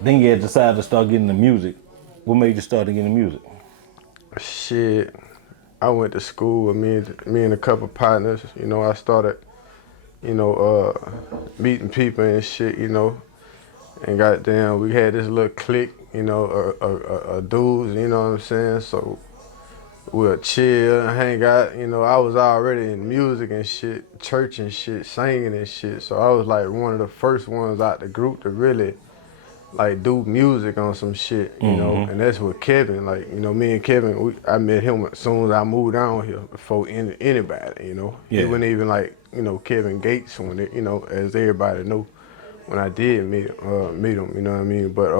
Then you had decided to start getting the music. What made you start getting the music? Shit, I went to school with me and a couple partners. You know, I started, meeting people and shit. And goddamn, we had this little clique. Dudes. You know what I'm saying? So we'll chill and hang out. I was already in music and shit, church and shit, singing and shit. So I was like one of the first ones out the group to really like do music on some shit, and that's with Kevin. Like, me and Kevin, I met him as soon as I moved down here before anybody, He Yeah. wasn't even like, Kevin Gates when it, as everybody know when I did meet him, you know what I mean? But,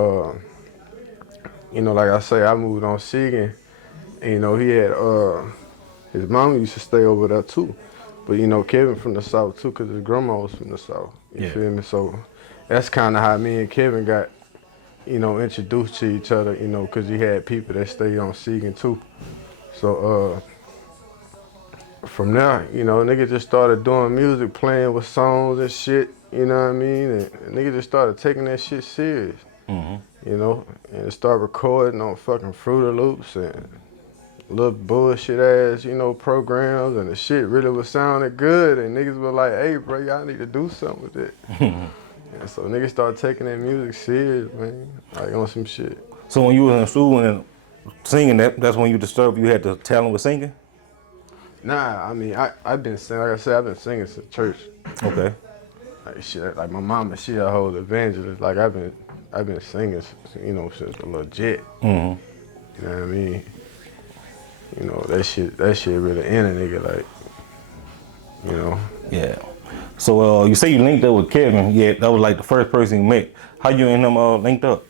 like I say, I moved on Siegen, and, he had, his mom used to stay over there too. But, Kevin from the South too, because his grandma was from the South, you feel me? So that's kind of how me and Kevin got, introduced to each other, because he had people that stayed on Siegen too. So from there, nigga just started doing music, playing with songs and shit, you know what I mean? And nigga just started taking that shit serious, and started recording on fucking Fruit Loops and little bullshit ass, programs, and the shit really was sounding good, and niggas were like, hey bro, y'all need to do something with it. And so niggas started taking that music serious, man, like on some shit. So when you was in school and singing, that's when you discovered you had the talent with singing? Nah, I mean, I've been singing, like I said, I've been singing since church. Okay. Like shit, like my mama, she a whole evangelist. Like I've been singing, since a little jet. You know what I mean? That shit really in a nigga, like, Yeah. So you say you linked up with Kevin. Yeah, that was like the first person you met. How you and him linked up?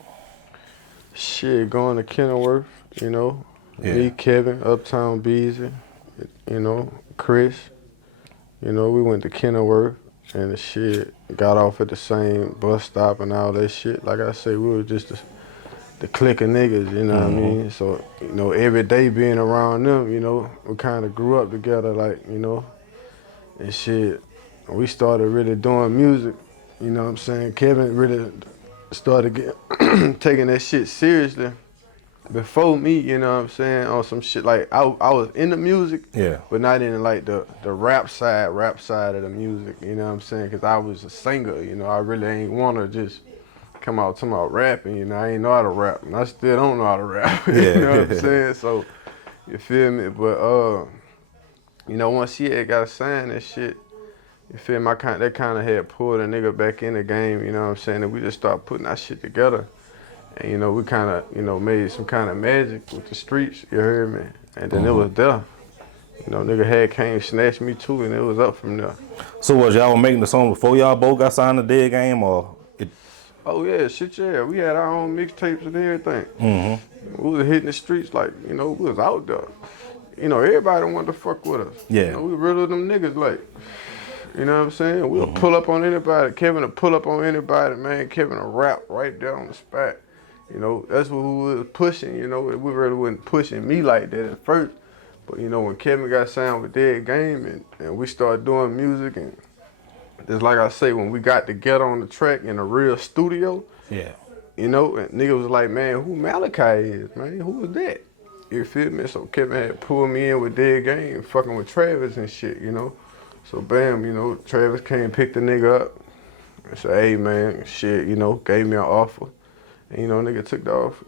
Shit, going to Kenilworth, Yeah. me, Kevin, Uptown Beezy, Chris, we went to Kenilworth and the shit got off at the same bus stop and all that shit. Like I say, we were just the clique of niggas, you know what I mean? So, every day being around them, we kind of grew up together, like, and shit. We started really doing music, you know what I'm saying? Kevin really started taking that shit seriously before me, you know what I'm saying, on some shit. Like, I was in the music, Yeah. but not in like the rap side of the music, you know what I'm saying? Because I was a singer, I really ain't want to just come out talking about rapping, I ain't know how to rap, and I still don't know how to rap, you know what I'm saying? So, you feel me? But, once he had got signed and shit, you feel me, that kind of had pulled a nigga back in the game, you know what I'm saying? And we just started putting our shit together. And, we kind of, made some kind of magic with the streets, you heard me? And then it was there. Nigga had came snatched me too, and it was up from there. So was y'all making the song before y'all both got signed to Dead Game, or it? Oh yeah, shit yeah. We had our own mixtapes and everything. We was hitting the streets like, we was out there. Everybody wanted to fuck with us. Yeah. We really them niggas like, you know what I'm saying? We'll pull up on anybody. Kevin will pull up on anybody, man. Kevin will rap right there on the spot. That's what we was pushing, We really wasn't pushing me like that at first. But, when Kevin got signed with Dead Game and we started doing music, and just like I say, when we got together on the track in a real studio, Yeah. and nigga was like, man, who Malachi is, man? Who was that? You feel me? So Kevin had pulled me in with Dead Game, fucking with Travis and shit, So bam, Travis came, picked the nigga up, and said, hey man, shit, gave me an offer. And, nigga took the offer,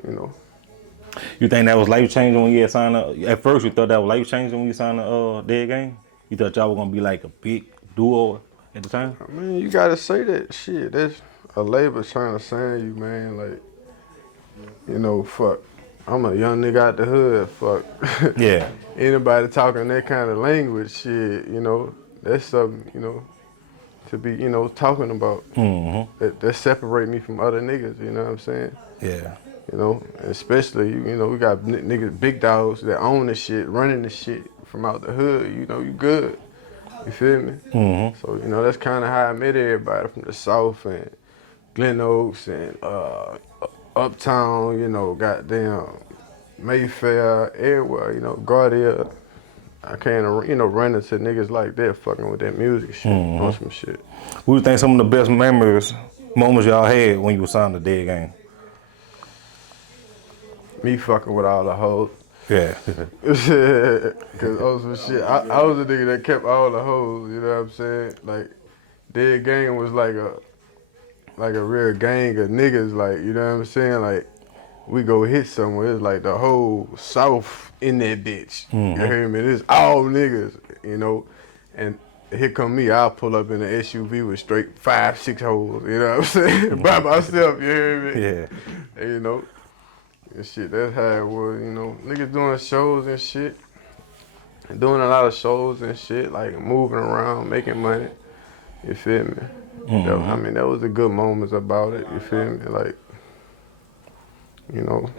You think that was life changing when you had signed up? At first, you thought that was life changing when you signed the Dead Game. You thought y'all were gonna be like a big duo at the time. I mean, you gotta say that shit. That's a label trying to sign you, man. Like, fuck. I'm a young nigga out the hood, fuck. Yeah. Anybody talking that kind of language, shit, that's something, to be, talking about. That separate me from other niggas, you know what I'm saying? Yeah. Especially, we got niggas, big dogs that own the shit, running the shit from out the hood, you good. You feel me? So, that's kind of how I met everybody from the South and Glen Oaks and Uptown, goddamn Mayfair, everywhere, Gardner. I can't, run into niggas like that fucking with that music shit on some shit. What do you think some of the best moments y'all had when you were signed to Dead Game? me fucking with all the hoes. Yeah. Cause also shit, I was a nigga that kept all the hoes, you know what I'm saying? Like, Dead Gang was like a real gang of niggas, like, you know what I'm saying? Like, we go hit somewhere, it's like the whole South in that bitch. You hear me? It's all niggas, you know? And here come me, I'll pull up in an SUV with straight 5, 6 hoes, you know what I'm saying? By myself, you hear me? Yeah. And, you know, and shit, that's how it was, you know. Niggas doing shows and shit. Doing a lot of shows and shit, like moving around, making money. You feel me? I mean, that was the good moments about it. You feel me? Like, you know.